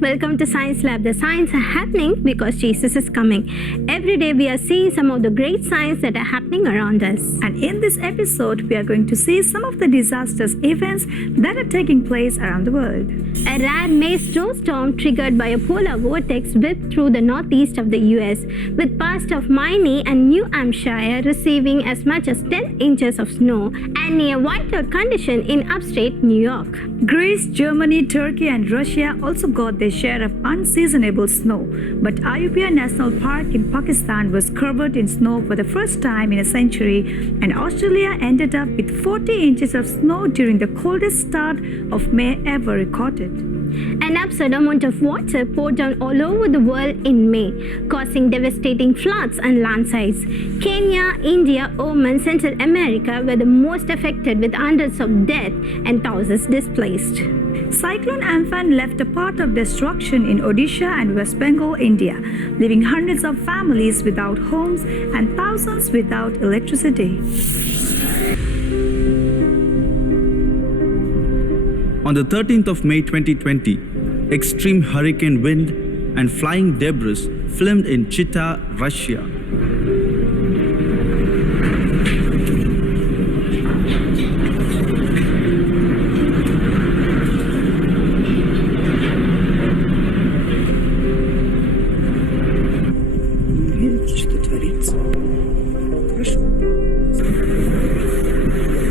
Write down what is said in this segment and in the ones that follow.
Welcome to Science Lab. The science are happening because Jesus is coming. Every day we are seeing some of the great signs that are happening around us. And in this episode, we are going to see some of the disastrous events that are taking place around the world. A rare May snowstorm triggered by a polar vortex whipped through the northeast of the US, with parts of Maine and New Hampshire receiving as much as 10 inches of snow, and near whiteout condition in upstate New York. Greece, Germany, Turkey, and Russia also got their share of unseasonable snow, but Ayutthaya National Park in Pakistan was covered in snow for the first time in a century, and Australia ended up with 40 inches of snow during the coldest start of May ever recorded. An absurd amount of water poured down all over the world in May, causing devastating floods and landslides. Kenya, India, Oman, Central America were the most affected, with hundreds of dead and thousands displaced. Cyclone Amphan left a path of destruction in Odisha and West Bengal, India, leaving hundreds of families without homes and thousands without electricity. On the 13th of May 2020, extreme hurricane wind and flying debris filmed in Chita, Russia.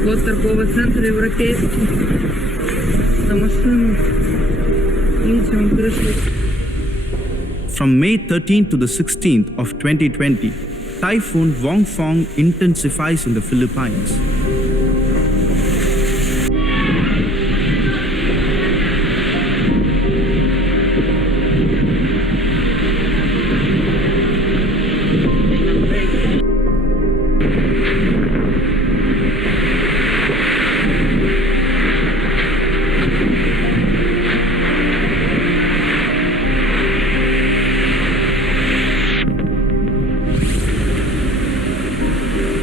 Вот торговый центр европейский. На машину. Видите, он пришел. From May 13th to the 16th of 2020, Typhoon Wangfong intensifies in the Philippines.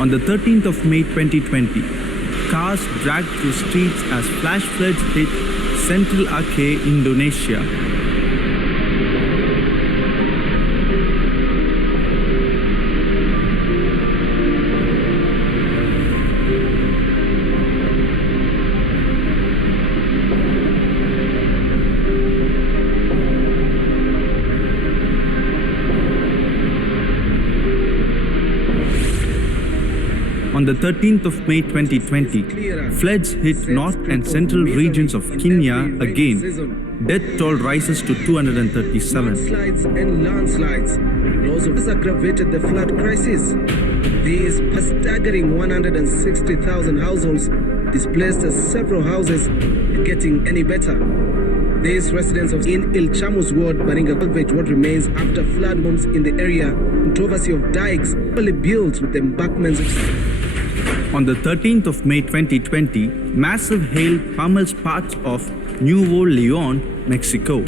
On the 13th of May 2020, cars dragged through streets as flash floods hit Central Aceh, Indonesia. On the 13th of May 2020, floods hit north and central regions of Kenya again. Death toll rises to 237. Mudslides and landslides also aggravated the flood crisis. These staggering 160,000 households displaced as several houses getting any better. These residents of in Il Chamus ward, Baringa Culvage ward remains after flood homes in the area, controversy of dikes fully built with embankments. On the 13th of May 2020, massive hail pummels parts of Nuevo Leon, Mexico.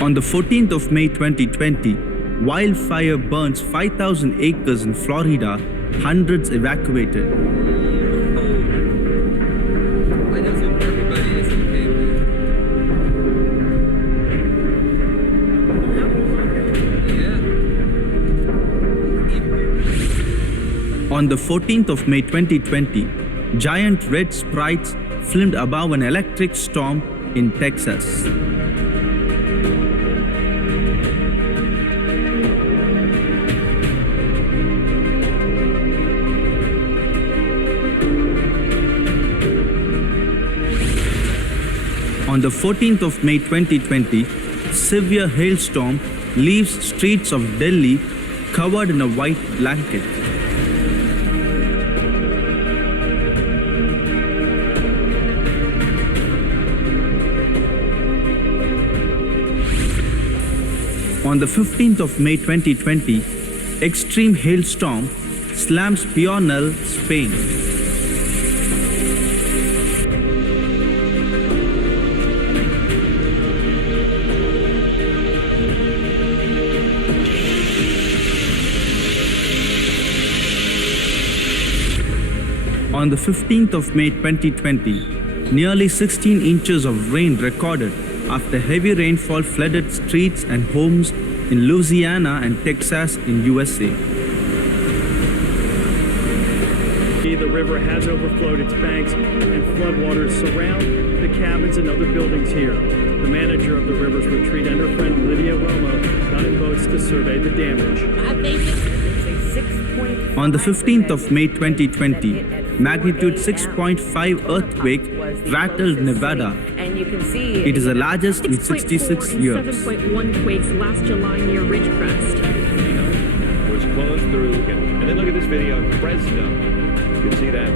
On the 14th of May 2020, wildfire burns 5,000 acres in Florida, hundreds evacuated. On the 14th of May 2020, giant red sprites filmed above an electric storm in Texas. On the 14th of May 2020, severe hailstorm leaves streets of Delhi covered in a white blanket. On the 15th of May 2020, extreme hailstorm slams Pionel, Spain. On the 15th of May 2020, nearly 16 inches of rain recorded after heavy rainfall flooded streets and homes in Louisiana and Texas in USA. The river has overflowed its banks and floodwaters surround the cabins and other buildings here. The manager of the river's retreat and her friend Lydia Romo got in boats to survey the damage. On the 15th of May 2020, magnitude 6.5 earthquake rattled Nevada. And you can see It is the largest in 66 years. 7.1 quakes last July near Ridgecrest. Was closed through, and then look at this video in Fresno. You can see that.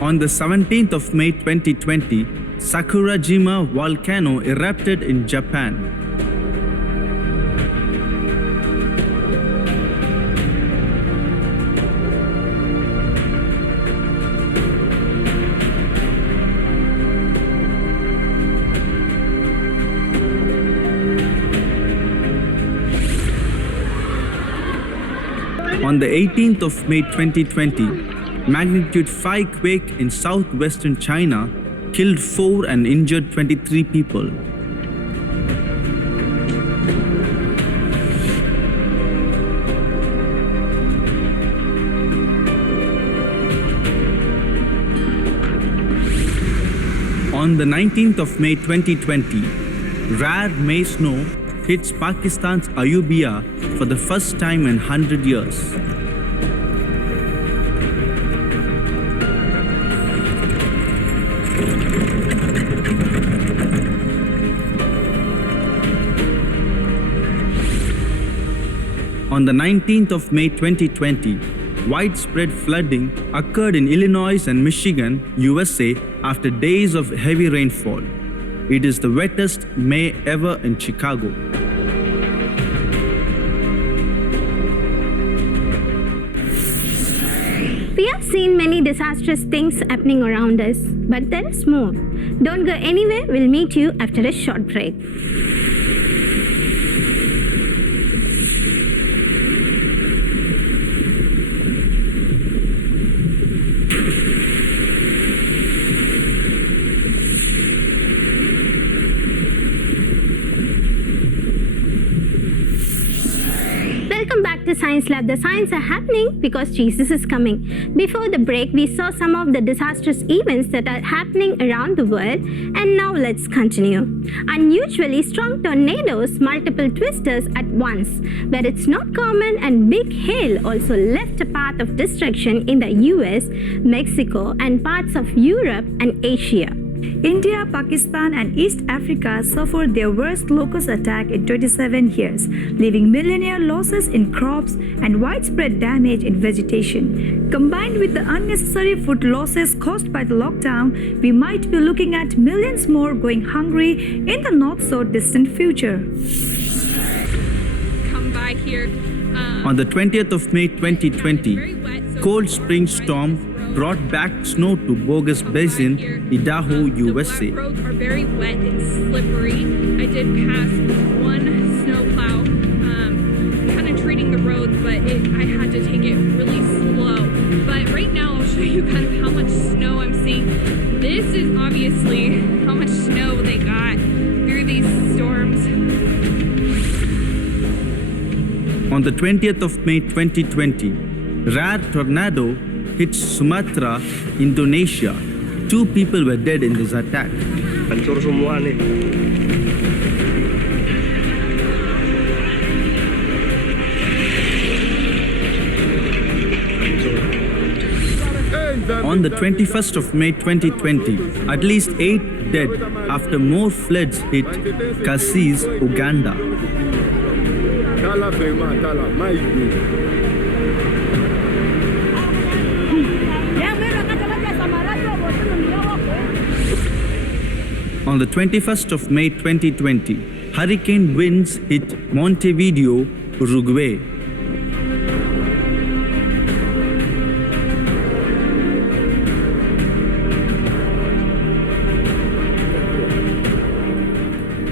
On the 17th of May 2020, Sakurajima volcano erupted in Japan. On the 18th of May 2020, magnitude 5 quake in southwestern China killed 4 and injured 23 people. On the 19th of May 2020, rare May snow hits Pakistan's Ayubia for the first time in 100 years. On the 19th of May 2020, widespread flooding occurred in Illinois and Michigan, USA after days of heavy rainfall. It is the wettest May ever in Chicago. We have seen many disastrous things happening around us, but there is more. Don't go anywhere, we'll meet you after a short break. Welcome back to Science Lab. The signs are happening because Jesus is coming. Before the break, we saw some of the disastrous events that are happening around the world, and now let's continue. Unusually strong tornadoes, multiple twisters at once, where it's not common, and big hail also left a path of destruction in the US, Mexico, and parts of Europe and Asia. India, Pakistan, and East Africa suffered their worst locust attack in 27 years, leaving millionaire losses in crops and widespread damage in vegetation. Combined with the unnecessary food losses caused by the lockdown, we might be looking at millions more going hungry in the not-so-distant future. Come by here. On the 20th of May 2020, Cold Spring Storm brought back snow to Bogus Basin, Idaho, USA. The roads are very wet and slippery. I did pass one snowplow, kind of treating the roads, but I had to take it really slow. But right now I'll show you kind of how much snow I'm seeing. This is obviously how much snow they got through these storms. On the 20th of May 2020, rare tornado hit Sumatra, Indonesia. 2 people were dead in this attack. Hancur semua nih. On the 21st of May 2020, at least 8 dead after more floods hit Kasese, Uganda. On the 21st of May 2020, hurricane winds hit Montevideo, Uruguay.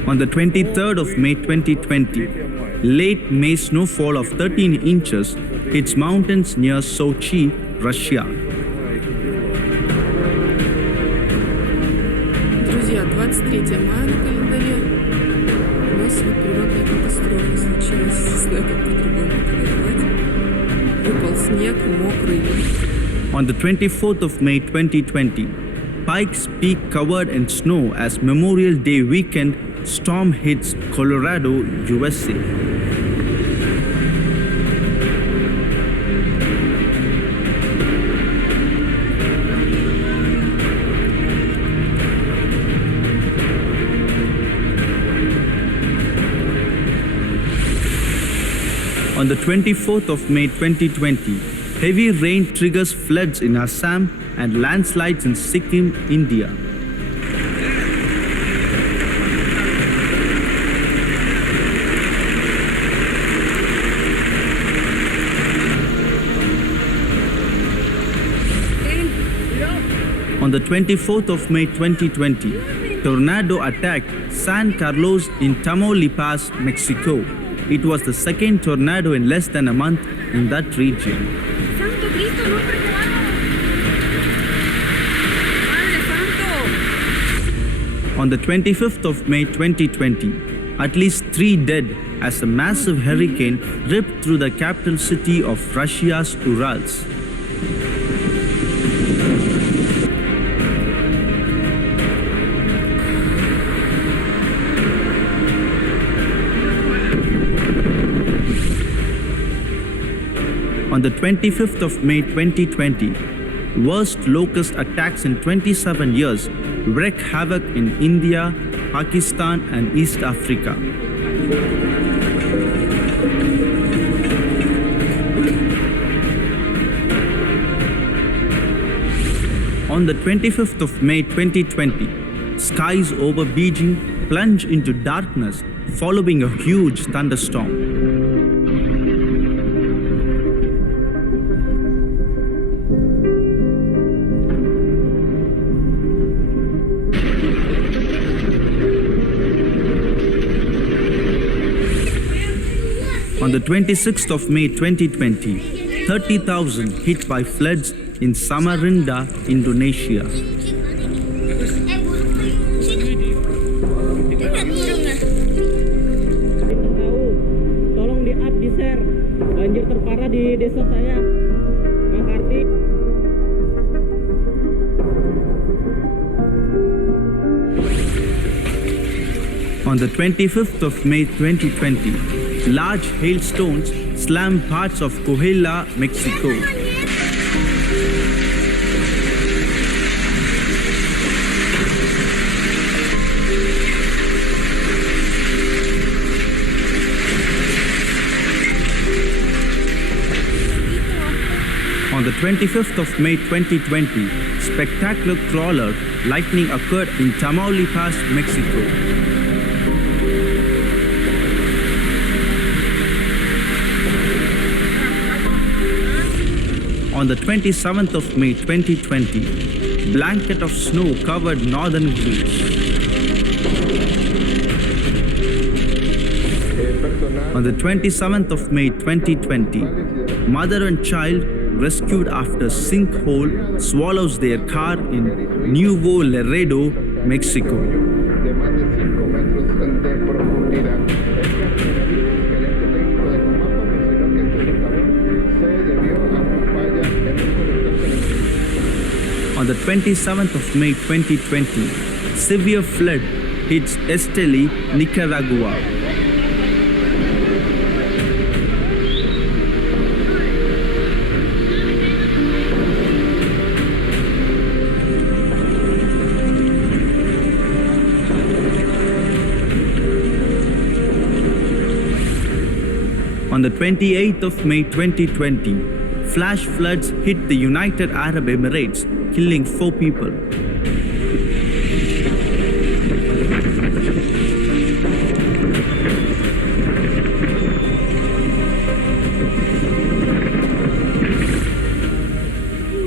On the 23rd of May 2020, late May snowfall of 13 inches hits mountains near Sochi, Russia. Друзья, 23 мая на календаре у нас вот природная катастрофа случилась. Не знаю, как по-другому это назвать. Выпал снег, мокрый. On the 24th of May 2020, Pikes Peak covered in snow as Memorial Day weekend storm hits Colorado, USA. On the 24th of May 2020, heavy rain triggers floods in Assam and landslides in Sikkim, India. On the 24th of May 2020, tornado attacked San Carlos in Tamaulipas, Mexico. It was the second tornado in less than a month in that region. On the 25th of May 2020, at least 3 dead as a massive hurricane ripped through the capital city of Russia's Urals. On the 25th of May 2020, worst locust attacks in 27 years wreak havoc in India, Pakistan and East Africa. On the 25th of May 2020, skies over Beijing plunge into darkness following a huge thunderstorm. On the 26th of May 2020, 30,000 hit by floods in Samarinda, Indonesia. Tolong di-up, di-share. Banjir terparah di desa saya. Makarti. On the 25th of May 2020, large hailstones slam parts of Coahuila, Mexico. On the 25th of May 2020, spectacular crawler lightning occurred in Tamaulipas, Mexico. On the 27th of May 2020, blanket of snow covered northern Greece. On the 27th of May 2020, mother and child rescued after sinkhole swallows their car in Nuevo Laredo, Mexico. On the 27th of May 2020, severe flood hits Esteli, Nicaragua. On the 28th of May 2020, flash floods hit the United Arab Emirates, killing 4 people.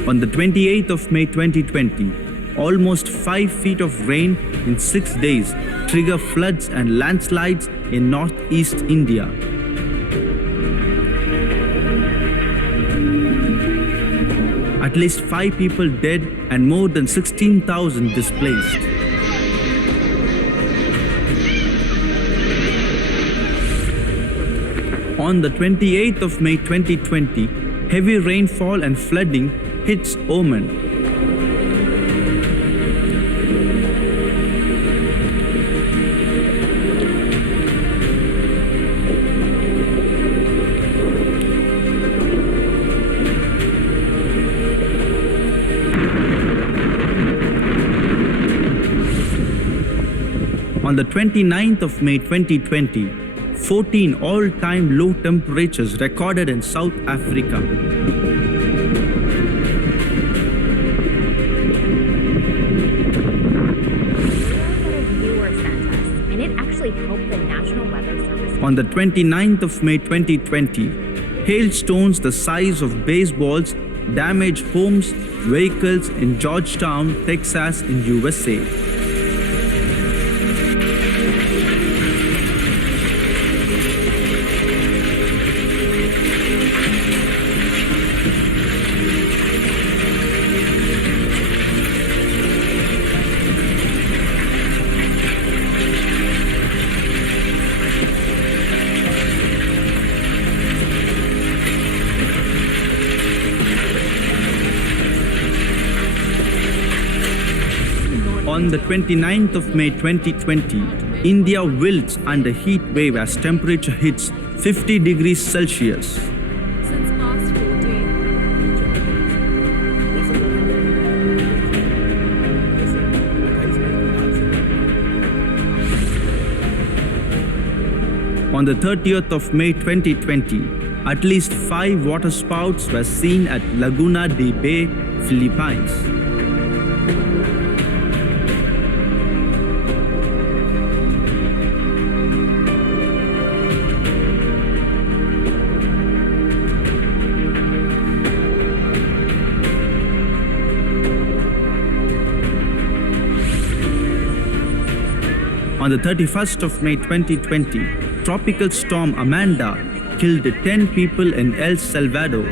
On the 28th of May 2020, almost 5 feet of rain in 6 days trigger floods and landslides in northeast India. At least 5 people dead and more than 16,000 displaced. On the 28th of May 2020, heavy rainfall and flooding hits Oman. On the 29th of May 2020, 14 all-time low temperatures recorded in South Africa. On the 29th of May 2020, hailstones the size of baseballs damage homes, vehicles in Georgetown, Texas in USA. On the 29th of May 2020, India wilts under heat wave as temperature hits 50 degrees Celsius. Since past 14. On the 30th of May 2020, at least 5 waterspouts were seen at Laguna de Bay, Philippines. On the 31st of May 2020, Tropical Storm Amanda killed 10 people in El Salvador.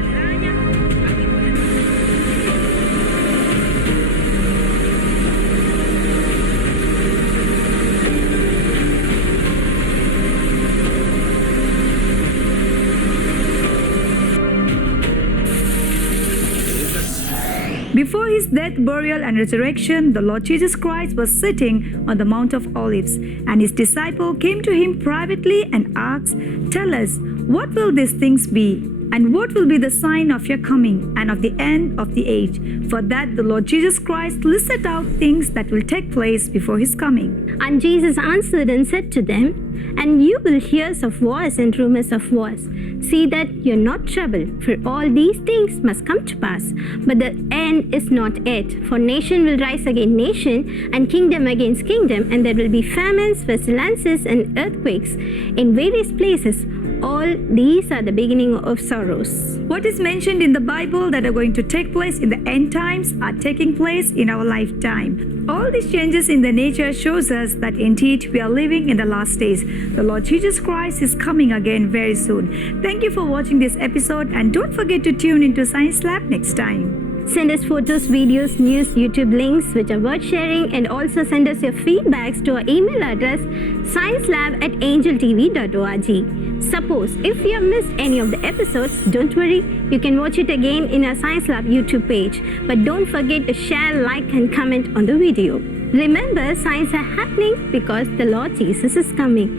Before his death, burial, and resurrection, the Lord Jesus Christ was sitting on the Mount of Olives, and his disciple came to him privately and asked, "Tell us, what will these things be? And what will be the sign of your coming and of the end of the age?" For that the Lord Jesus Christ listed out things that will take place before his coming. And Jesus answered and said to them, "And you will hear of wars and rumors of wars. See that you are not troubled, for all these things must come to pass. But the end is not yet. For nation will rise against nation, and kingdom against kingdom, and there will be famines, pestilences, and earthquakes in various places. All these are the beginning of sorrows." What is mentioned in the Bible that are going to take place in the end times are taking place in our lifetime. All these changes in the nature shows us that indeed we are living in the last days. The Lord Jesus Christ is coming again very soon. Thank you for watching this episode, and don't forget to tune into Science Lab next time. Send us photos, videos, news, YouTube links which are worth sharing, and also send us your feedbacks to our email address sciencelab@angeltv.org. Suppose if you have missed any of the episodes, don't worry, you can watch it again in our Science Lab YouTube page. But don't forget to share, like, and comment on the video. Remember, signs are happening because the Lord Jesus is coming.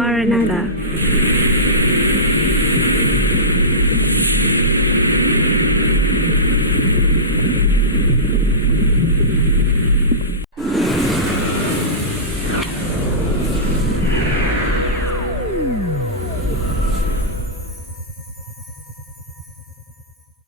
Maranatha.